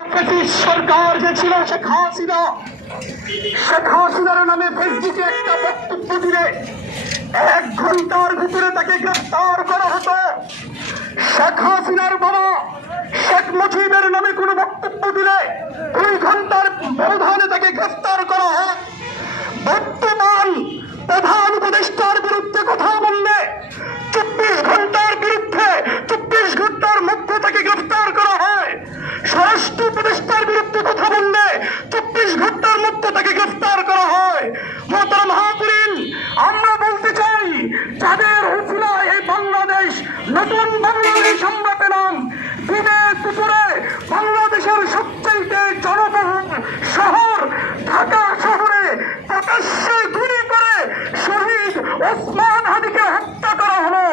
British সরকার যে ছিল শেখ হাসিনার নামে ফেসবুকে একটা বক্তব্য দিলে 1 ঘন্টার ভিতরে তাকে গ্রেফতার করা হতো। শেখ হাসিনার বাবা শেখ মুজিবের নামে কোনো বক্তব্য দিলে 2 ঘন্টার ব্যবধানে তাকে গ্রেফতার করা হয়। বর্তমান প্রধান উপদেষ্টার বিরুদ্ধে কথা বললে 24 ঘন্টার বিরুদ্ধে 24 ঘন্টার মধ্যে তাকে গ্রেফতার করা হয়। স্বরাষ্ট্র উপদেষ্টার বিরুদ্ধে কথা বললে 24 ঘন্টার মধ্যে তাকে গ্রেফতার করা হয়। মোহতারাম হাজিরিন, আমরা বলতে চাই, যাদের হুসনায় এই বাংলাদেশ নতুন বাংলাদেশ আমরা পেলাম, দিনে দুপুরে বাংলাদেশের সবচেয়ে জনবহুল শহর ঢাকা শহরে প্রকাশ্যে গুলি করে শহীদ ওসমান হাদিকে হত্যা করা হলো।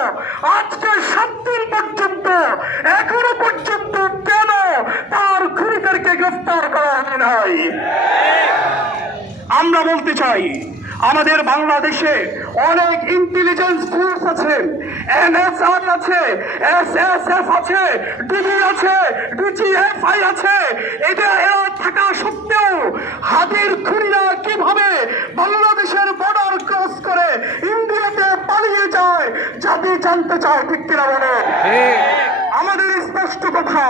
আজকে 7 দিন পর্যন্ত এখনো পর্যন্ত কেন তার খুনিদেরকে গ্রেফতার করা হয় নাই? আমরা বলতে চাই, আমাদের বাংলাদেশে অনেক ইন্টেলিজেন্স ফোর্স আছে, এনএসআর আছে, এসএসএফ আছে, ডিবি আছে, ডিজিএফআই আছে। এরা থাকা সত্ত্বেও হাদির খুনিরা কিভাবে বাংলাদেশের বর্ডার ক্রস করে ইন্ডিয়াতে পালিয়ে যায়, জাতি জানতে চায়, ঠিক কিনা বলে? আমাদের স্পষ্ট কথা,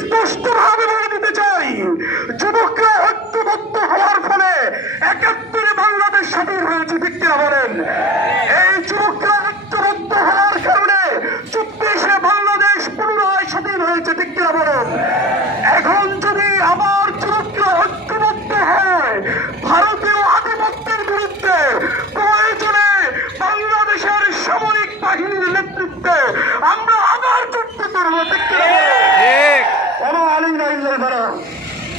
স্পষ্টভাবে বলে দিতে চাই, যুবকরা ঐক্যবদ্ধ হওয়ার ফলে 71 বাংলাদেশ স্বাধীন হয়েছে, ঠিক কিনা বলেন? এই যুবকরা ঐক্যবদ্ধ হওয়ার কারণে 24 বাংলাদেশ পুনরায় স্বাধীন হয়েছে, ঠিক কিনা বলেন? এখন যদি আবার যুবকরা ঐক্যবদ্ধ হয় ভারতীয় আধিপত্যের বিরুদ্ধে, প্রয়োজনে বাংলাদেশের সামরিক বাহিনীর নেতৃত্বে আমরা আবার যুদ্ধ করবো, ঠিক কিনা বলেন?